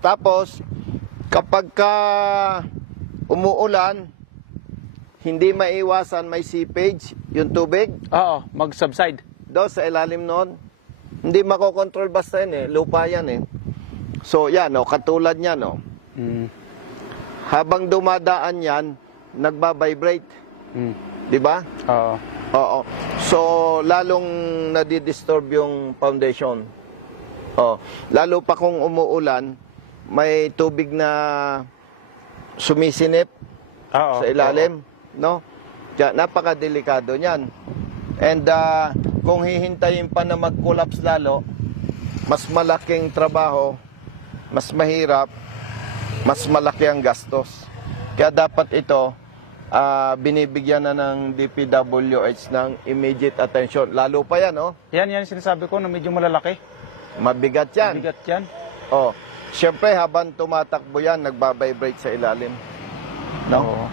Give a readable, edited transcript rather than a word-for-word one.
Tapos, kapag ka umuulan, hindi maiwasan may seepage, yung tubig, Oo, mag-subside. doon sa ilalim noon. Hindi makokontrol basta yan lupa yan So yan katulad niyan Habang dumadaan yan, nagba-vibrate. Di ba? Oo. Oo. So, lalong nadidisturb yung foundation. Lalo pa kung umuulan, may tubig na sumisinip Oo. sa ilalim, no? Kaya napakadelikado niyan. And kung hihintayin pa na mag-collapse lalo, mas malaking trabaho, mas mahirap, mas malaki ang gastos. Kaya dapat ito binibigyan na ng DPWH ng immediate attention. Lalo pa yan, Yan sinasabi ko na medyo malalaki. Mabigat yan. Bigat yan. Siyempre, habang tumatakbo yan, nagbabibrate sa ilalim. No? Oo.